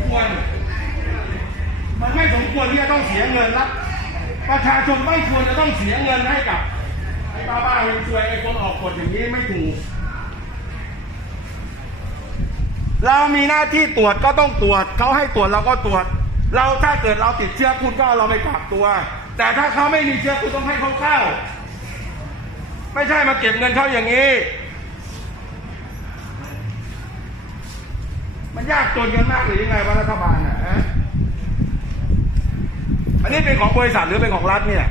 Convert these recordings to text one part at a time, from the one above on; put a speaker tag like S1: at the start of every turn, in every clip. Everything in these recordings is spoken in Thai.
S1: ควรที่จะต้องเสียเงินรับประชาชนไม่ควรจะต้องเสียเงินให้กับไอ้บ้าๆเฮงซวยไอ้คนออกกฎอย่างนี้ไม่ถูกเรามีหน้าที่ตรวจก็ต้องตรวจเขาให้ตรวจเราก็ตรวจเราถ้าเกิดเราติดเชื้อคุณก็เราไม่กักตัวแต่ถ้าเขาไม่มีเชื้อคุณต้องให้เขาเข้าไม่ใช่มาเก็บเงินเขาอย่างนี้มันยากจนกันมากหรือยังไงวะรัฐบาลอ่ะอันนี้เป็นของบริษัทหรือเป็นของรัฐเนี่ย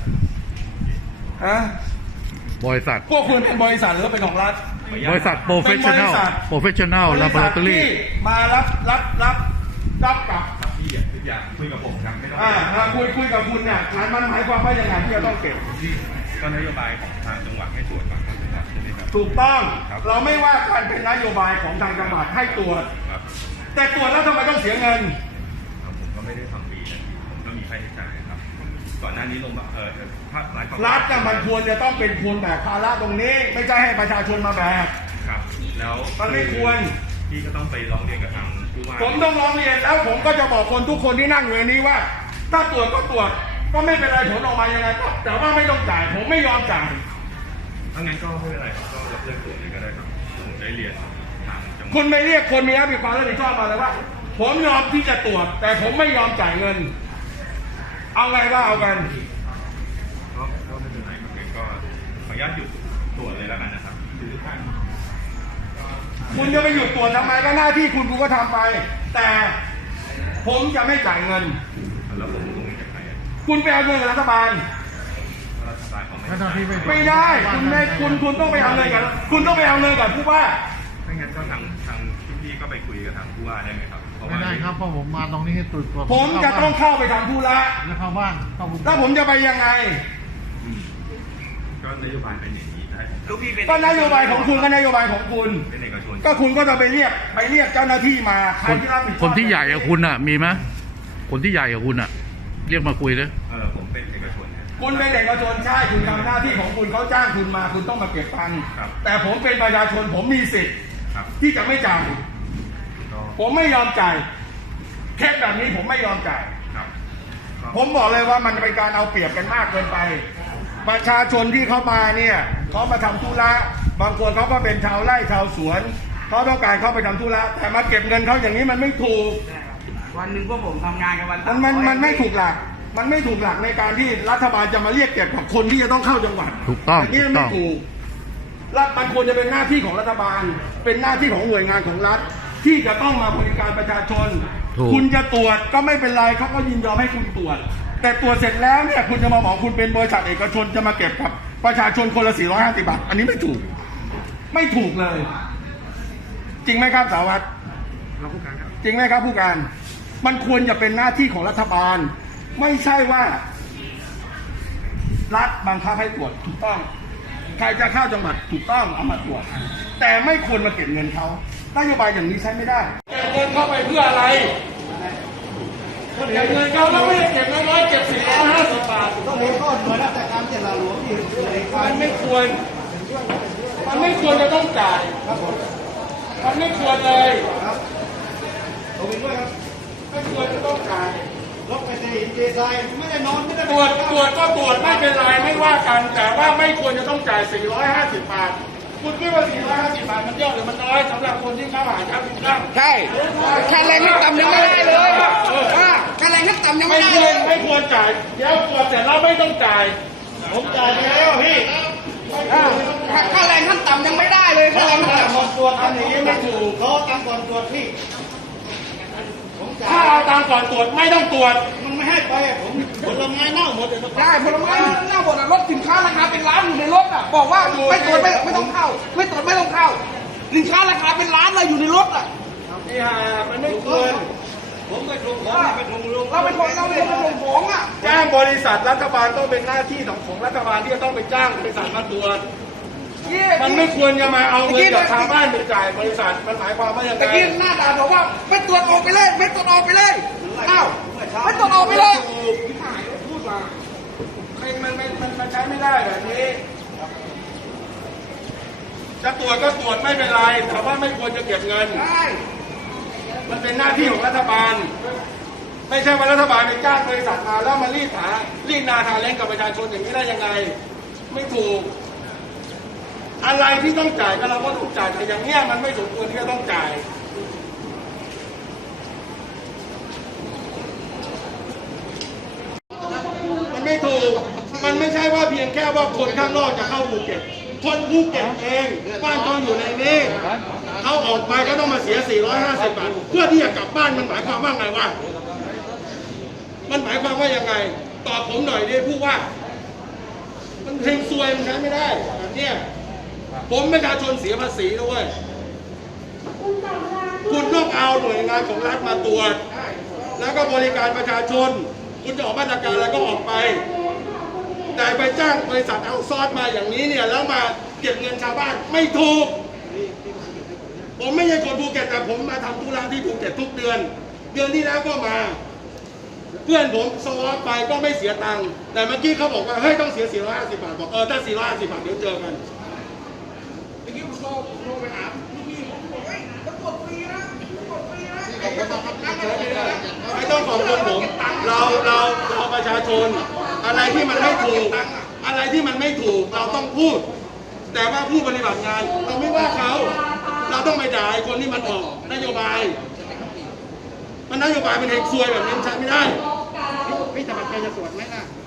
S2: บริษัท
S1: พวกคุณเป็นบริษัทหรือเป็นของรัฐ
S2: บริษัท professional laboratory
S1: มารับกับ
S3: พี่ทุกอย่างคุยกับผมครับไม่ต้อง
S1: คุยกับคุณเนี่ยมันหมายความว่ายังไงที่จะต้องเก็บ
S3: ก็นโยบายของทางจังหวัดให้ตรวจก่อนทางจังหวัดใช่ไหมครับ
S1: ถูกต้องเราไม่ว่าการเป็นนโยบายของทางจังหวัดให้ตรวจแต่ตรวจแล้วทำไมต้องเสียเงิน
S3: ผมก็ไม่ได้ทำฟรีนะผมก็มีค่าใช้จ่ายครับก่อนหน้านี้ลงภาค
S1: รัฐมันควรจะต้องเป็นคนแบกภาระตรงนี้ไม่ใช่ให้ประชาชนมาแบก
S3: ครับแล้ว
S1: มันไม่ควร
S3: พี่ก็ต้องไปร้องเรียนกับทางผู้ว่า
S1: ผมต้องร้องเรียนแล้วผมก็จะบอกคนทุกคนที่นั่งอยู่ในนี้ว่าถ้าตรวจก็ตรวจก็ไม่เป็นไรผลออกมายังไงก็แต่ว่าไม่ต้องจ่ายผมไม่ยอมจ่าย
S3: ถ้างั้นก็ไม่เป็นไรครับก็รับเรื่องตรวจเลยก็ได้ครับผมได้เรียนทางจังหวัด
S1: คุณไม่เรียกคนมีรับผิดชอบรับผิดชอบมาเลยว่าผมยอมที่จะตรวจแต่ผมไม่ยอมจ่ายเงินเอาไงว่าเอากัน
S3: ก็ไม่เป็นไรครับก็ขออนุญาตหยุดตรวจเลยแล้วกันนะครับ
S1: คุณจะไปหยุดตรวจทำไมก็หน้าที่คุณก็ทำไปแต่ผมจะไม่จ่ายเงิน
S3: แล้วผมต้องเงินจากใคร
S1: คุณไปเอาเงินกับรัฐบาลไม่ได้คุณต้องไปเอาเงินกับคุณต้องไปเอาเงินกับผู้ว่า
S3: ไม่งั้นก็ทางพี่ก็ไปคุยกับทางผู้ว่าได้ไหมครับ
S2: ไม่ได้ครับเพราะผมมาตรงนี้ให้ตรวจ
S1: ผมจะต้องเข้าไปทำธุระ
S2: แล้วเข้าบ้าน
S1: แล้วผมจะไปยังไง
S3: ก็นโยบายเป็นอย่างนี้ได้
S1: ก็นโยบายของคุณก็นโยบายของคุณก็คุณก็จะไปเรียกเจ้าหน้าที่มาใครที่รับผิดชอบ
S2: คนที่ใหญ่กับคุณอ่ะมีไหมคนที่ใหญ่กับคุณอ่ะเรียกมาคุยเลย
S3: ผมเป็นเอกชน
S1: คุณเป็นเอกชนใช่คุณทำหน้าที่ของคุณเขาจ้างคุณมาคุณต้องมาเก็บตังค์แต่ผมเป็นประชาชนผมมีสิทธิ์ที่จะไม่จ่ายผมไม่ยอมจ่ายเคสแบบนี้ผมไม่ยอมจ่ายผมบอกเลยว่ามันเป็นการเอาเปรียบกันมากเกินไปประชาชนที่เขามาเนี่ยเขามาทำธุระบางคนเขาก็เป็นชาวไร่ชาวสวนเขาต้องการเข้าไปทำธุระแต่มาเก็บเงินเขาอย่างนี้มันไม่ถูก
S4: วันหนึ่งพวกผมทำงานกันวัน
S1: มันไม่ถูกหลักมันไม่ถูกหลักในการที่รัฐบาลจะมาเรียกเก็บกับคนที่จะต้องเข้าจังหวัด
S2: ถูกต้อง
S1: นี่ไม่ถูกรัฐมันควรจะเป็นหน้าที่ของรัฐบาลเป็นหน้าที่ของหน่วยงานของรัฐที่จะต้องมาบริการประชาชนคุณจะตรวจก็ไม่เป็นไรเขาก็ยินยอมให้คุณตรวจแต่ตรวจเสร็จแล้วเนี่ยคุณจะมาบอกคุณเป็นบริษัทเอกชนจะมาเก็บกับประชาชนคนละ450 บาทอันนี้ไม่ถูกเลย จริงไหมครับสารวัตรจริงไหมครับผู้การมันควรจะเป็นหน้าที่ของรัฐบาลไม่ใช่ว่ารัฐบังคับให้ตรวจถูกต้องใครจะเข้าจังหวัดถูกต้องเอามาตรวจแต่ไม่ควรมาเก็บเงินเขานโยบายอย่างนี้ใช้ไม่ได้เก็บเงินเข้าไปเพื่ออะไรเก็บเงินเขาแล้วไม่ได้เก็บน้อยๆเก็บ450 บาท
S4: ต้องมีข้อหน่วยราชการเจริญหลวงที่
S1: มันไม่ควรจะต้องจ่ายมันไม่ควรเลย
S4: ผมเห็นด้วยครับ
S1: ไม่ควรจะต้องจ่าย
S4: รถไปในหินเจไซไม่ได้นอนไม่ได้
S1: ตรวจก็ตรวจไม่เป็นไรไม่ว่ากันแต่ว่าไม่ควรจะต้องจ่าย450 บาทคุณคิดว่า450 บาทมันเยอะหรือมันน้อยสำหรับคนที่เข้าหาเช้ากินค่ำ
S4: ใช่ค่าแรงขั้นต่ำยังไม่ได้เลยค่าแรงขั้นต่ำยังไม่ได้เลย
S1: ไม่ควรจ่ายเดี๋ยวตรวจเสร็จแล้วไม่ต้องจ่ายผมจ่ายไปแล้วพี่
S4: ค่าแรงขั้นต่ำยังไม่ได้เลยค่าแรงขั้นต่ำ
S1: ก่อนตรวจอันนี้ไม่ถูก
S4: เขาตามก่อนตรวจพี่
S1: ถ้าเอาตามก่อนตรวจไม่ต้องตรวจ
S4: มันไม่ให้ไปผมผลไม้เน่าหมดเลยได้ผลไม้เน่าหมดรถสินค้าราคาเป็นล้านอยู่ในรถอ่ะบอกว่าไม่ตรวจไม่ต้องเข้าไม่ตรวจไม่ต้องเข้าสินค้าราคาเป็นล้านเลยอยู่ในรถอ่ะ
S1: นี่ฮะมันไม่ควร
S4: ผมไปทวงของไปทวงลุงเราไปทวงของอ่ะ
S1: จ้างบริษัทรัฐบาลต้องเป็นหน้าที่ของรัฐบาลที่จะต้องไปจ้างบริษัทมาตรวจมันไม่ควรจะมาเอาเงินจากชาวบ้านไปจ่ายบริษัทมันหมายความว่าอย่างไร
S4: ตะกี้หน้าด่าบอกว่าไม่ตรวจออกไปเลยไม่ตรวจออกไปเลยอ้าวไม่ตรวจออกไปเลย
S1: พูดมามันใช้ไม่ได้แบบนี้จะตรวจก็ตรวจไม่เป็นไรแต่ว่าไม่ควรจะเก็บเงินมันเป็นหน้าที่ของรัฐบาล ไม่ใช่ว่ารัฐบาลไปจ้างบริษัทมาแล้วมารีดนาทาเล้งกับประชาชนอย่างนี้ได้ยังไงไม่ถูกอะไรที่ต้องจ่ายก็เราก็ต้องจ่ายแต่อย่างเนี้ยมันไม่สมควรที่จะต้องจ่ายมันไม่ถูกมันไม่ใช่ว่าเพียงแค่ว่าคนข้างนอกจะเข้าภูเก็ตคนภูเก็ตเองบ้านเขาอยู่ในนี้เขาออกไปก็ต้องมาเสีย450 บาทเพื่อที่จะกลับบ้านมันหมายความว่าไงวะมันหมายความว่ายังไงตอบผมหน่อยดิผู้ว่ามันเพลงซวยมันใช้ไม่ได้แบบเนี้ยผมประชาชนเสียภาษีด้วยคุณต้องเอาหน่วยงานของรัฐมาตรวจแล้วก็บริการประชาชนคุณจะออกมาตรการอะไรก็ออกไปแต่ไปจ้างบริษัทเอาซอสมาอย่างนี้เนี่ยแล้วมาเก็บเงินชาวบ้านไม่ถูกผมไม่ใช่คนภูเก็ตแต่ผมมาทำธุระที่ภูเก็ตทุกเดือนที่แล้วก็มาเพื่อนผมสวอปไปก็ไม่เสียตังค์แต่เมื่อกี้เขาบอกว่าเฮ้ยต้องเสีย450 บาทบอกถ้า450 บาทเดี๋ยวเจอกัน
S4: เมื่อกี้ผมโทรไปหาลูกพี่ผมบอกเฮ้ยต้องกดฟรีนะกดฟรีนะ
S1: ไม่ต้องขอบคุณผมเราประชาชนอะไรที่มันไม่ถูกเราต้องพูดแต่ว่าผู้ปฏิบัติงานเราไม่ว่าเขาเราต้องไปด่าคนที่มันออกนโยบายมันนโยบายเป็นเฮกซวยแบบนี้ใช้ไม่ได้
S4: พี่จะมาใครจะสวดไหมล่ะ